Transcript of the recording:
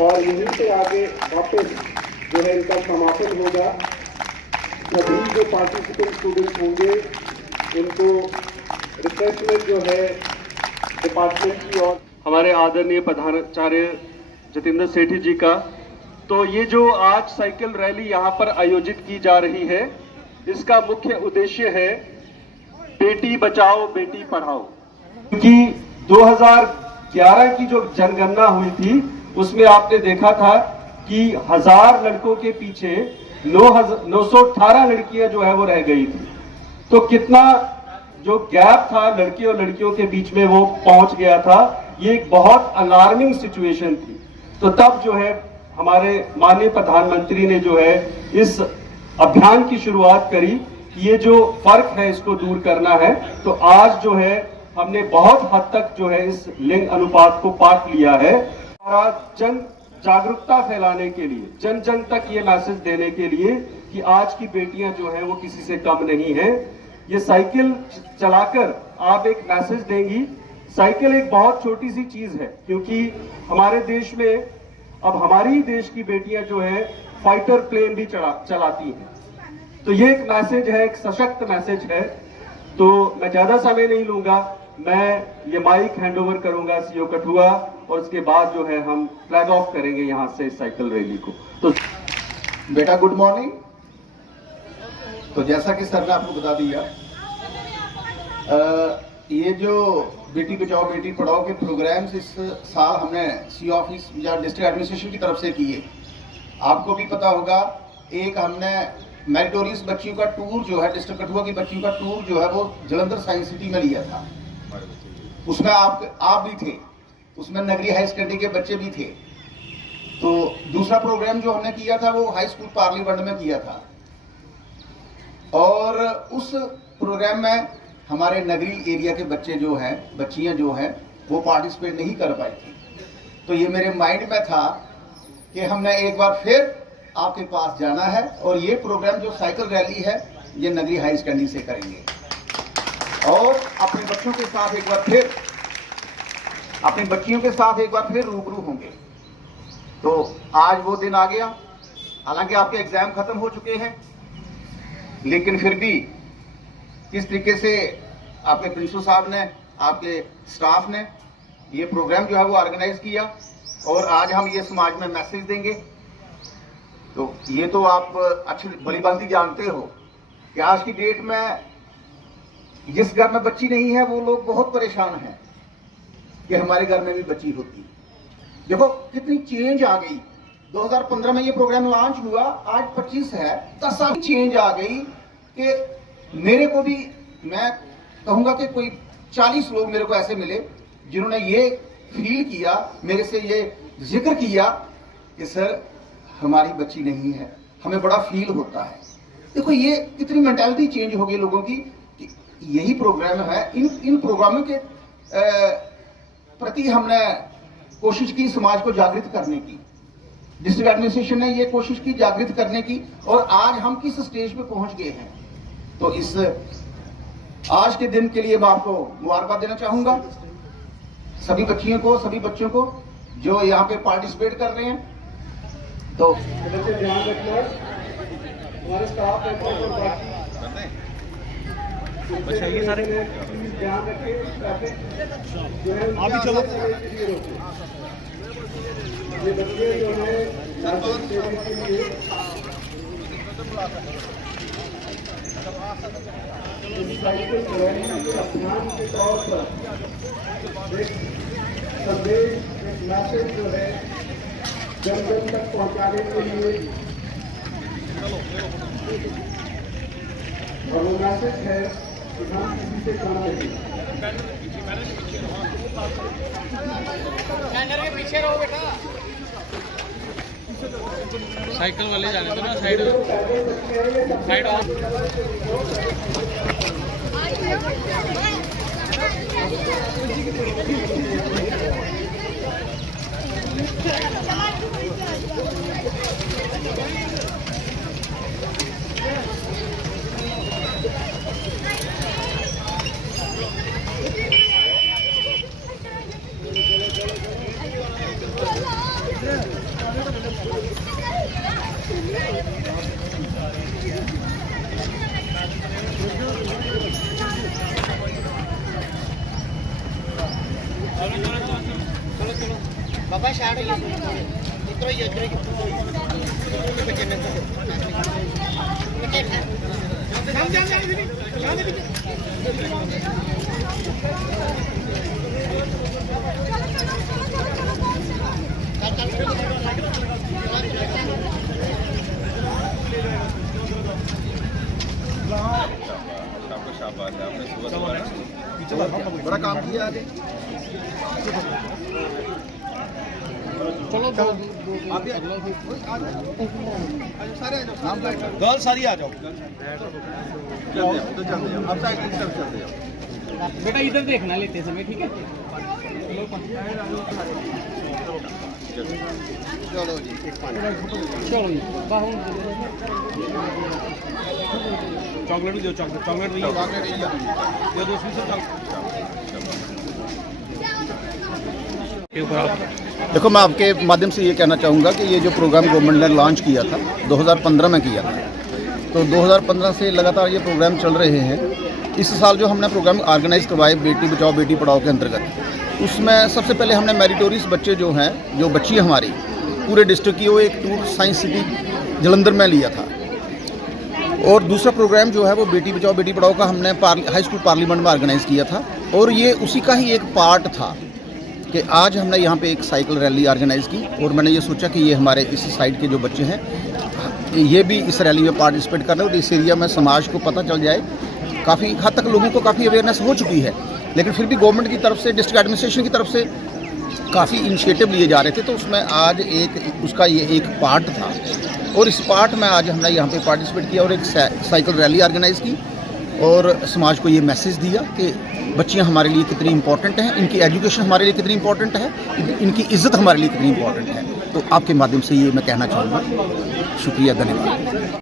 और यहीं से आगे वापस जो है इनका समापन होगा। सभी जो पार्टिसिपेंट स्टूडेंट्स होंगे उनको रिफ्रेशमेंट जो है डिपार्टमेंट की और हमारे आदरणीय प्रधानाचार्य जतिंदर सेठी जी का। तो ये जो आज साइकिल रैली यहाँ पर आयोजित की जा रही है, इसका मुख्य उद्देश्य है बेटी बचाओ बेटी पढ़ाओ। क्योंकि 2011 की जो जनगणना हुई थी उसमें आपने देखा था कि 1000 लड़कों के पीछे 918 लड़कियां जो है वो रह गई थी। तो कितना जो गैप था लड़के और लड़कियों के बीच में वो पहुंच गया था। ये एक बहुत अलार्मिंग सिचुएशन थी। तो तब जो है हमारे माननीय प्रधानमंत्री ने जो है इस अभियान की शुरुआत करी कि ये जो फर्क है इसको दूर करना है। तो आज जो है हमने बहुत हद तक जो है इस लिंग अनुपात को पाट लिया है। और जन जागरूकता फैलाने के लिए, जन जन तक ये मैसेज देने के लिए कि आज की बेटियां जो है वो किसी से कम नहीं है। ये साइकिल चलाकर आप एक मैसेज देंगी। साइकिल एक बहुत छोटी सी चीज है, क्योंकि हमारे देश में अब हमारी ही देश की बेटियां जो है फाइटर प्लेन भी चलाती हैं। तो ये एक मैसेज है, एक सशक्त मैसेज है। तो मैं ज्यादा समय नहीं लूंगा, मैं ये माइक हैंडओवर करूंगा सीओ कठुआ और उसके बाद जो है हम फ्लैग ऑफ करेंगे यहाँ से इस साइकिल रैली को। तो बेटा गुड मॉर्निंग। तो जैसा कि सर ने आपको बता दिया, ये जो बेटी बचाओ बेटी पढ़ाओ के प्रोग्राम्स इस साल हमने सी ऑफिस या डिस्ट्रिक्ट एडमिनिस्ट्रेशन की तरफ से किए। आपको भी पता होगा, एक हमने मेरिटोरियस बच्चियों का टूर जो है, डिस्ट्रिक्ट कठुआ की बच्चियों का टूर जो है वो जलंधर साइंस सिटी में लिया था। उसमें आप भी थे, उसमें नगरी हाई सेकेंडरी के बच्चे भी थे। तो दूसरा प्रोग्राम जो हमने किया था वो हाई स्कूल पार्लियामेंट में किया था, और उस प्रोग्राम में हमारे नगरी एरिया के बच्चे जो हैं, बच्चियां जो हैं, वो पार्टिसिपेट नहीं कर पाई थी। तो ये मेरे माइंड में था कि हमने एक बार फिर आपके पास जाना है और ये प्रोग्राम जो साइकिल रैली है ये नगरी हाई सेकेंडरी से करेंगे और अपने बच्चों के साथ एक बार फिर, अपनी बच्चियों के साथ एक बार फिर रूबरू होंगे। तो आज वो दिन आ गया। हालांकि आपके एग्जाम खत्म हो चुके हैं, लेकिन फिर भी किस तरीके से आपके प्रिंसिपल साहब ने, आपके स्टाफ ने ये प्रोग्राम जो है वो ऑर्गेनाइज किया और आज हम ये समाज में मैसेज देंगे। तो ये तो आप अच्छी भली भांति जानते हो कि आज की डेट में जिस घर में बच्ची नहीं है वो लोग बहुत परेशान हैं कि हमारे घर में भी बच्ची होती। देखो कितनी चेंज आ गई। 2015 में ये प्रोग्राम लॉन्च हुआ, आज 25 है, 10 साल चेंज आ गई कि मेरे को भी, मैं कहूंगा कि कोई 40 लोग मेरे को ऐसे मिले जिन्होंने ये फील किया, मेरे से ये जिक्र किया कि सर हमारी बच्ची नहीं है, हमें बड़ा फील होता है। देखो ये कितनी मेंटालिटी चेंज हो गई लोगों की कि यही प्रोग्राम है। इन प्रोग्रामों के प्रति हमने कोशिश की समाज को जागृत करने की। डिस्ट्रिक्ट एडमिनिस्ट्रेशन ने ये कोशिश की जागृत करने की और आज हम किस स्टेज पे पहुंच गए हैं। तो इस आज के दिन के लिए मैं आपको मुबारकबाद देना चाहूंगा, सभी बच्चियों को, सभी बच्चों को जो यहाँ पे पार्टिसिपेट कर रहे हैं। तो ध्यान रखना, हमारे स्टाफ मेंबर और बाकी ये सारे ध्यान रखें। ट्रैफिक जो है आप भी चलो, ये बच्चे जो है नागरिक सेवा के लिए साइकिल रैली के अभियान के तौर पर एक संदेश, एक मैसेज जो है जन जन तक पहुंचाने के लिए, और वो मैसेज है कि हम किसी से कम नहीं। पीछे रहो बेटा, साइकिल वाले जाने दो ना, साइड बाबा शाड़ इधर ही बच्चे ने आपको शाबाश है, आपने सुबह बड़ा काम किया आज। चलो गर्ल सारी आ जाओ, आप साइड की तरफ चलते जाओ। बेटा इधर देखना लेते समय, ठीक है? चलो जी चलो जी चॉकलेट भी दो, चॉकलेट भी दो, दूसरी से देखो, मैं आपके माध्यम से ये कहना चाहूँगा कि ये जो प्रोग्राम गवर्नमेंट ने लॉन्च किया था 2015 में किया था, तो 2015 से लगातार ये प्रोग्राम चल रहे हैं। इस साल जो हमने प्रोग्राम ऑर्गेनाइज करवाए बेटी बचाओ बेटी पढ़ाओ के अंतर्गत, उसमें सबसे पहले हमने मेरिटोरियस बच्चे जो हैं, जो बच्ची हमारी पूरे डिस्ट्रिक्ट की, वो एक टूर साइंस सिटी जलंधर में लिया था। और दूसरा प्रोग्राम जो है वो बेटी बचाओ बेटी पढ़ाओ का हमने हाई स्कूल पार्लियामेंट में ऑर्गेनाइज़ किया था। और ये उसी का ही एक पार्ट था कि आज हमने यहाँ पे एक साइकिल रैली ऑर्गेनाइज़ की, और मैंने ये सोचा कि ये हमारे इस साइड के जो बच्चे हैं ये भी इस रैली में पार्टिसिपेट कर रहे हैं, और इस एरिया में समाज को पता चल जाए। काफ़ी हद तक लोगों को काफ़ी अवेयरनेस हो चुकी है, लेकिन फिर भी गवर्नमेंट की तरफ से, डिस्ट्रिक्ट एडमिनिस्ट्रेशन की तरफ से काफ़ी इनिशिएटिव लिए जा रहे थे, तो उसमें आज उसका ये एक पार्ट था। और इस पार्ट में आज हमने यहाँ पे पार्टिसिपेट किया और एक साइकिल रैली ऑर्गेनाइज़ की, और समाज को ये मैसेज दिया कि बच्चियाँ हमारे लिए कितनी इंपॉर्टेंट हैं, इनकी एजुकेशन हमारे लिए कितनी इंपॉर्टेंट है, इनकी इज़्ज़त हमारे लिए कितनी इंपॉर्टेंट है। तो आपके माध्यम से ये मैं कहना चाहूँगा। शुक्रिया, धन्यवाद।